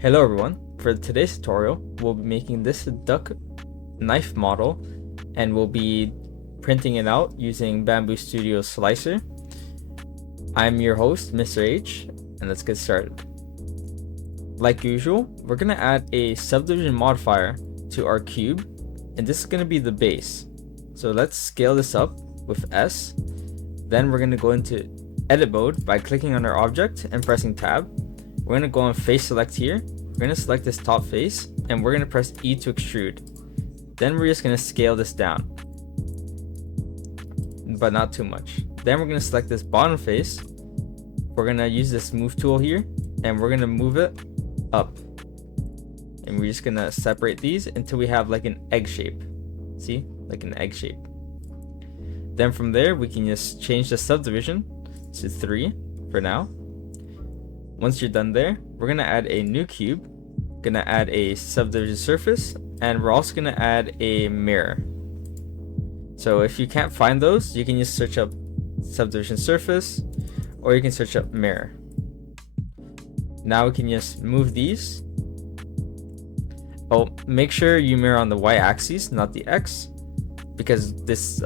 Hello everyone, for today's tutorial we'll be making this duck knife model and we'll be printing it out using Bambu Studio Slicer. I'm your host, Mr. H, and let's get started. Like usual, we're going to add a subdivision modifier to our cube, and this is going to be the base. So let's scale this up with S. Then we're going to go into edit mode by clicking on our object and pressing tab. We're going to go on face select here. We're going to select this top face and we're going to press E to extrude. Then we're just going to scale this down, but not too much. Then we're going to select this bottom face. We're going to use this move tool here and we're going to move it up. And we're just going to separate these until we have like an egg shape. See? Like an egg shape. Then from there, we can just change the subdivision to 3 for now. Once you're done there, we're going to add a new cube, going to add a subdivision surface, and we're also going to add a mirror. So if you can't find those, you can just search up subdivision surface, or you can search up mirror. Now we can just move these. Oh, make sure you mirror on the y-axis, not the x, because this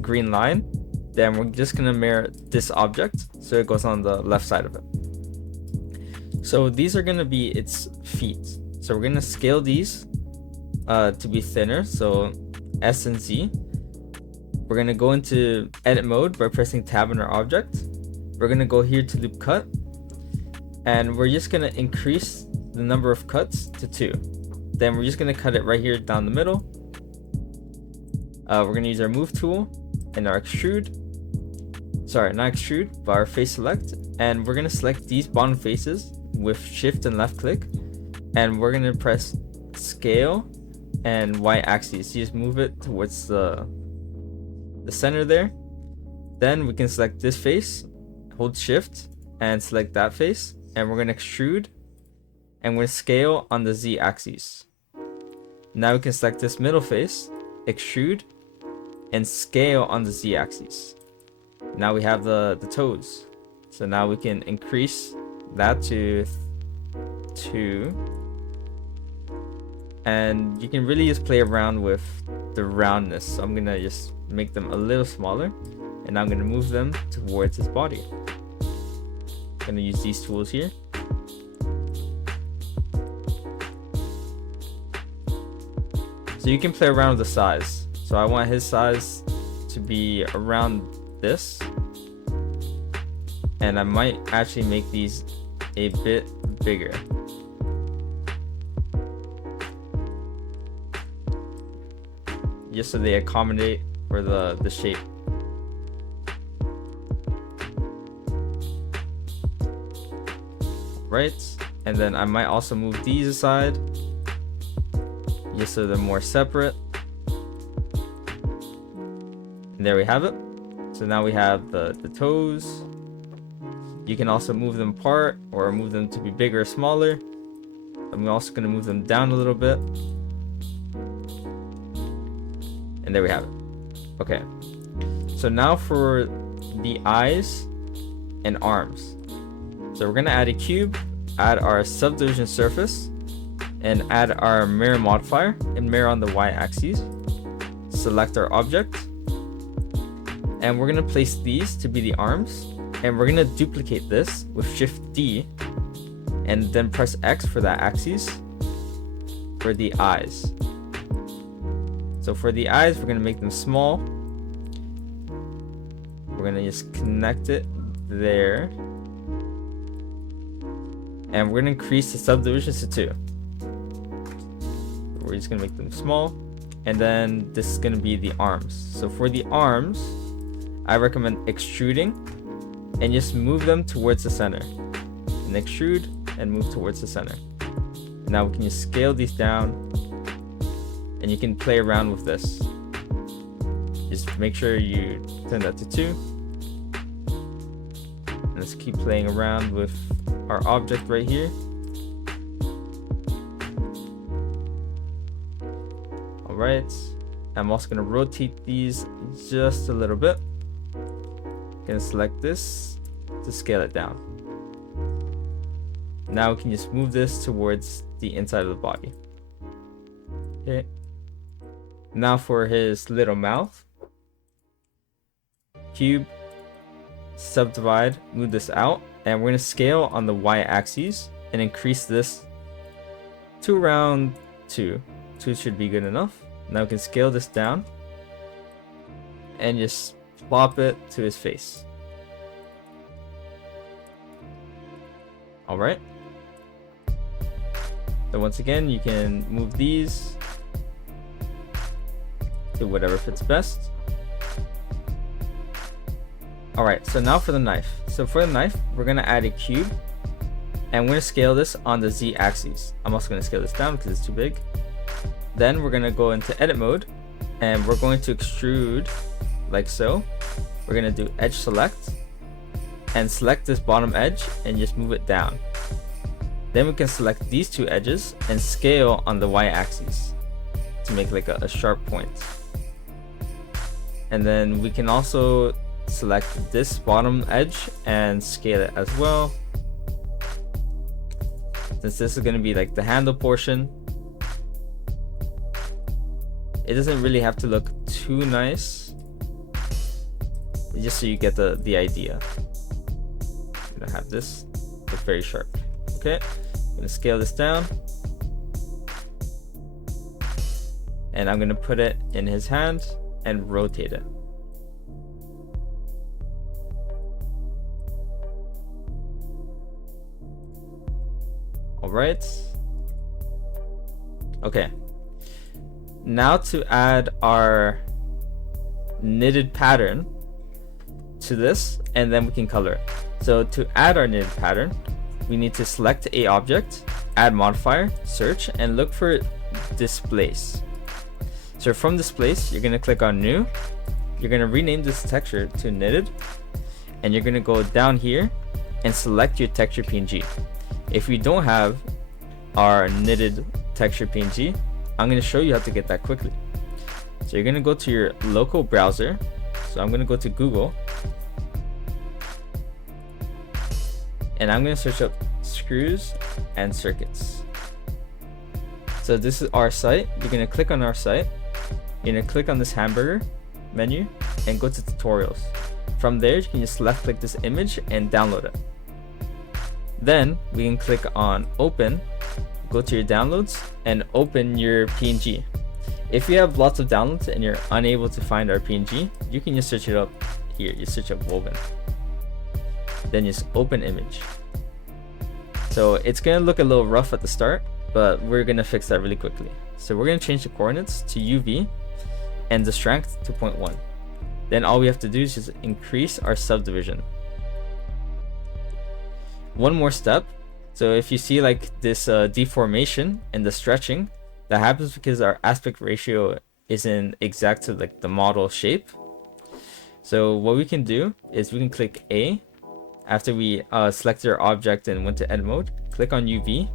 green line, then we're just going to mirror this object, so it goes on the left side of it. So these are going to be its feet. So we're going to scale these to be thinner. So S and Z. We're going to go into edit mode by pressing tab on our object. We're going to go here to loop cut. And we're just going to increase the number of cuts to 2. Then we're just going to cut it right here down the middle. We're going to use our move tool and our extrude. Sorry, not extrude, but our face select. And we're going to select these bottom faces with shift and left click, and we're going to press scale and y-axis. You just move it towards the center there. Then we can select this face, hold shift and select that face, and we're going to extrude and we're going to scale on the z-axis. Now we can select this middle face, extrude and scale on the z-axis. Now we have the toes, so now we can increase that to 2, and you can really just play around with the roundness. So I'm gonna just make them a little smaller, and I'm gonna move them towards his body. I'm gonna use these tools here. So you can play around with the size. So I want his size to be around this, and I might actually make these a bit bigger. Just so they accommodate for the shape. Right, and then I might also move these aside, just so they're more separate. And there we have it. So now we have the toes. You can also move them apart or move them to be bigger or smaller. I'm also going to move them down a little bit. And there we have it. Okay. So now for the eyes and arms. So we're going to add a cube, add our subdivision surface, and add our mirror modifier and mirror on the y-axis. Select our object. And we're going to place these to be the arms. And we're going to duplicate this with Shift D and then press X for that axis for the eyes. So for the eyes, we're going to make them small. We're going to just connect it there. And we're going to increase the subdivisions to 2. We're just going to make them small. And then this is going to be the arms. So for the arms, I recommend extruding and just move them towards the center, and extrude and move towards the center. Now we can just scale these down, and you can play around with this. Just make sure you turn that to 2. And let's keep playing around with our object right here. Alright, I'm also going to rotate these just a little bit. Gonna select this to scale it down. Now we can just move this towards the inside of the body. Okay. Now for his little mouth. Cube, subdivide, move this out, and we're going to scale on the y-axis and increase this to around 2. 2 should be good enough. Now we can scale this down and just plop it to his face. Alright. So once again, you can move these to whatever fits best. Alright, so now for the knife. So for the knife, we're going to add a cube, and we're going to scale this on the z-axis. I'm also going to scale this down because it's too big. Then we're going to go into edit mode, and we're going to extrude like so. We're going to do edge select, and select this bottom edge and just move it down. Then we can select these two edges and scale on the y-axis to make like a sharp point. And then we can also select this bottom edge and scale it as well. Since this is going to be like the handle portion, it doesn't really have to look too nice, just so you get the idea. I'm gonna have this look very sharp. Okay, I'm gonna scale this down, and I'm gonna put it in his hand and rotate it. All right. Okay. Now to add our knitted pattern to this, and then we can color it. So to add our knitted pattern, we need to select a object, add modifier, search, and look for displace. So from displace, you're going to click on new. You're going to rename this texture to knitted, and you're going to go down here and select your texture PNG. If you don't have our knitted texture PNG, I'm going to show you how to get that quickly. So you're going to go to your local browser. So I'm going to go to Google, and I'm going to search up ScrewsandCircuits. So this is our site. You're going to click on our site. You're going to click on this hamburger menu and go to tutorials. From there, you can just left click this image and download it. Then we can click on open, go to your downloads and open your PNG. If you have lots of downloads and you're unable to find our PNG, you can just search it up here. You search up woven. Then just open image. So it's going to look a little rough at the start, but we're going to fix that really quickly. So we're going to change the coordinates to UV and the strength to 0.1. Then all we have to do is just increase our subdivision. One more step. So if you see like this deformation and the stretching, that happens because our aspect ratio isn't exact to like the model shape. So what we can do is we can click A after we selected our object and went to edit mode. Click on UV,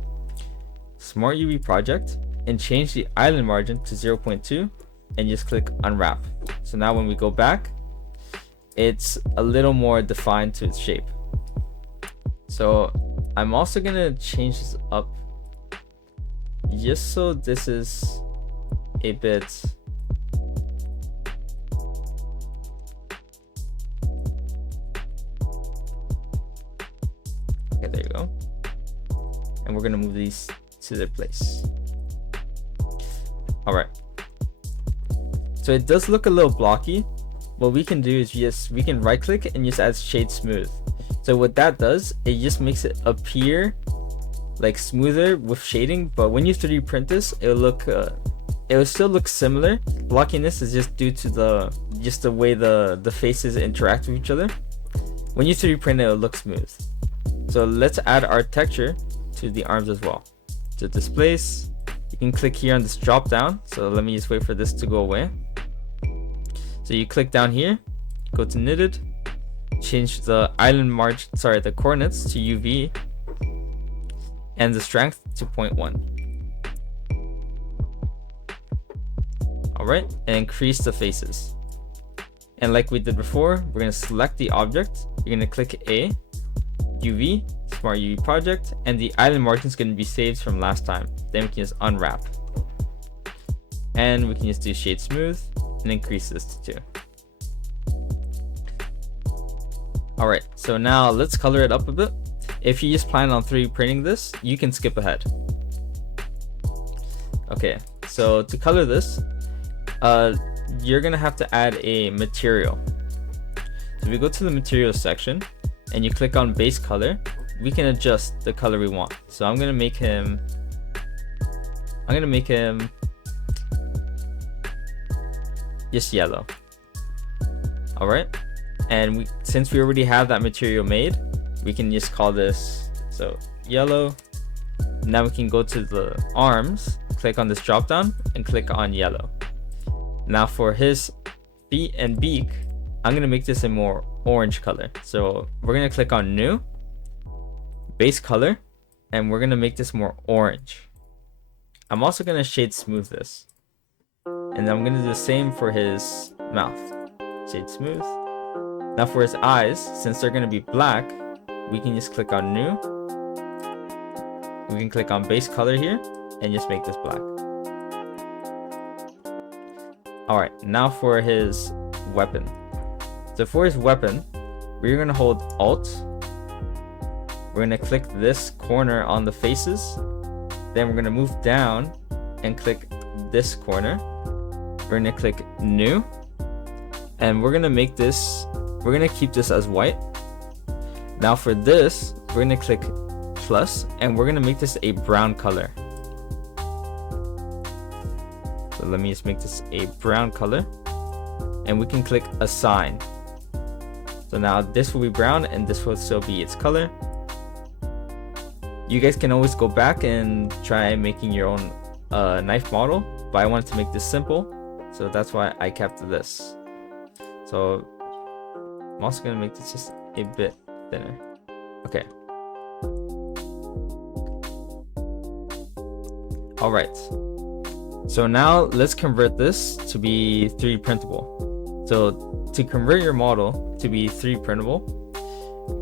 Smart UV project, and change the island margin to 0.2 and just click unwrap. So now when we go back, it's a little more defined to its shape. So I'm also gonna change this up just so this is a bit okay, there you go. And we're gonna move these to their place. All right, so it does look a little blocky. What we can do is we can right click and just add shade smooth. So what that does, it just makes it appear like smoother with shading, but when you 3D print this, it'll look it will still look similar. Blockiness is just due to the way the faces interact with each other. When you 3D print it, it'll look smooth. So let's add our texture to the arms as well. To displace, you can click here on this drop down. So let me just wait for this to go away. So you click down here, go to knitted, change the island margin, the coordinates to UV and the strength to 0.1. All right, and increase the faces. And like we did before, we're gonna select the object. You're gonna click A, UV, Smart UV project, and the island margin is going to be saved from last time. Then we can just unwrap, and we can just do shade smooth and increase this to 2. Alright, so now let's color it up a bit. If you just plan on 3D printing this, you can skip ahead. Okay, so to color this, you're gonna have to add a material. So if we go to the materials section and you click on base color, we can adjust the color we want. So I'm gonna make him just yellow. Alright, and since we already have that material made, we can just call this so yellow. Now we can go to the arms, click on this drop down and click on yellow. Now for his feet and beak, I'm gonna make this a more orange color. So we're gonna click on new, base color, and we're gonna make this more orange. I'm also gonna shade smooth this, and then I'm gonna do the same for his mouth. Shade smooth. Now for his eyes, since they're gonna be black, we can just click on new. We can click on base color here and just make this black. Alright, now for his weapon. So for his weapon, we're gonna hold Alt. We're gonna click this corner on the faces. Then we're gonna move down and click this corner. We're gonna click new. And we're gonna make this, we're gonna keep this as white. Now for this, we're gonna click plus and we're gonna make this a brown color. So let me just make this a brown color, and we can click assign. So now this will be brown and this will still be its color. You guys can always go back and try making your own knife model, but I wanted to make this simple, so that's why I kept this. So I'm also gonna make this just a bit thinner. Okay. Alright. So now let's convert this to be 3D printable. So to convert your model to be 3D printable,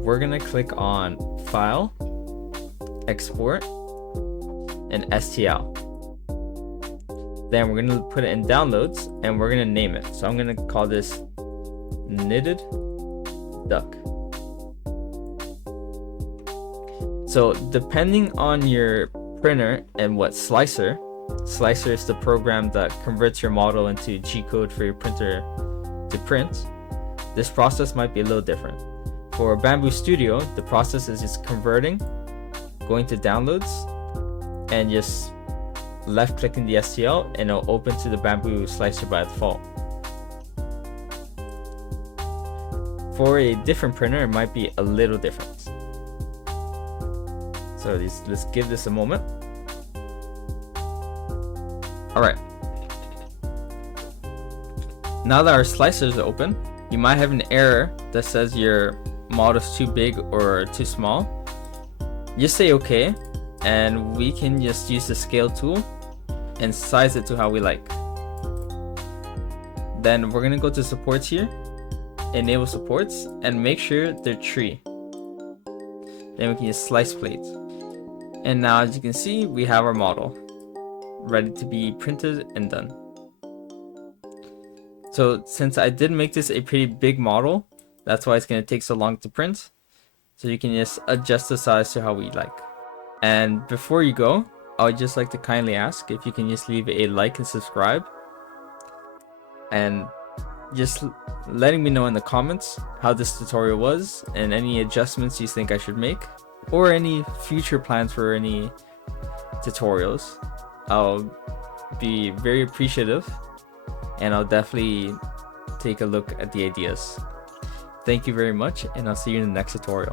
we're gonna click on File, Export, and STL. Then we're gonna put it in Downloads and we're gonna name it. So I'm gonna call this Knitted Duck. So depending on your printer and what Slicer is the program that converts your model into G-code for your printer to print, this process might be a little different. For Bambu Studio, the process is just converting, going to downloads, and just left clicking the STL and it'll open to the Bambu Slicer by default. For a different printer, it might be a little different. So let's give this a moment. Alright. Now that our slicer is open, you might have an error that says your model is too big or too small. Just say OK, and we can just use the scale tool and size it to how we like. Then we're gonna go to supports here, enable supports, and make sure they're tree. Then we can use slice plate. And now as you can see, we have our model ready to be printed and done. So since I did make this a pretty big model, that's why it's going to take so long to print. So you can just adjust the size to how we like. And before you go, I would just like to kindly ask if you can just leave a like and subscribe. And just letting me know in the comments how this tutorial was and any adjustments you think I should make, or any future plans for any tutorials. I'll be very appreciative, and I'll definitely take a look at the ideas. Thank you very much, and I'll see you in the next tutorial.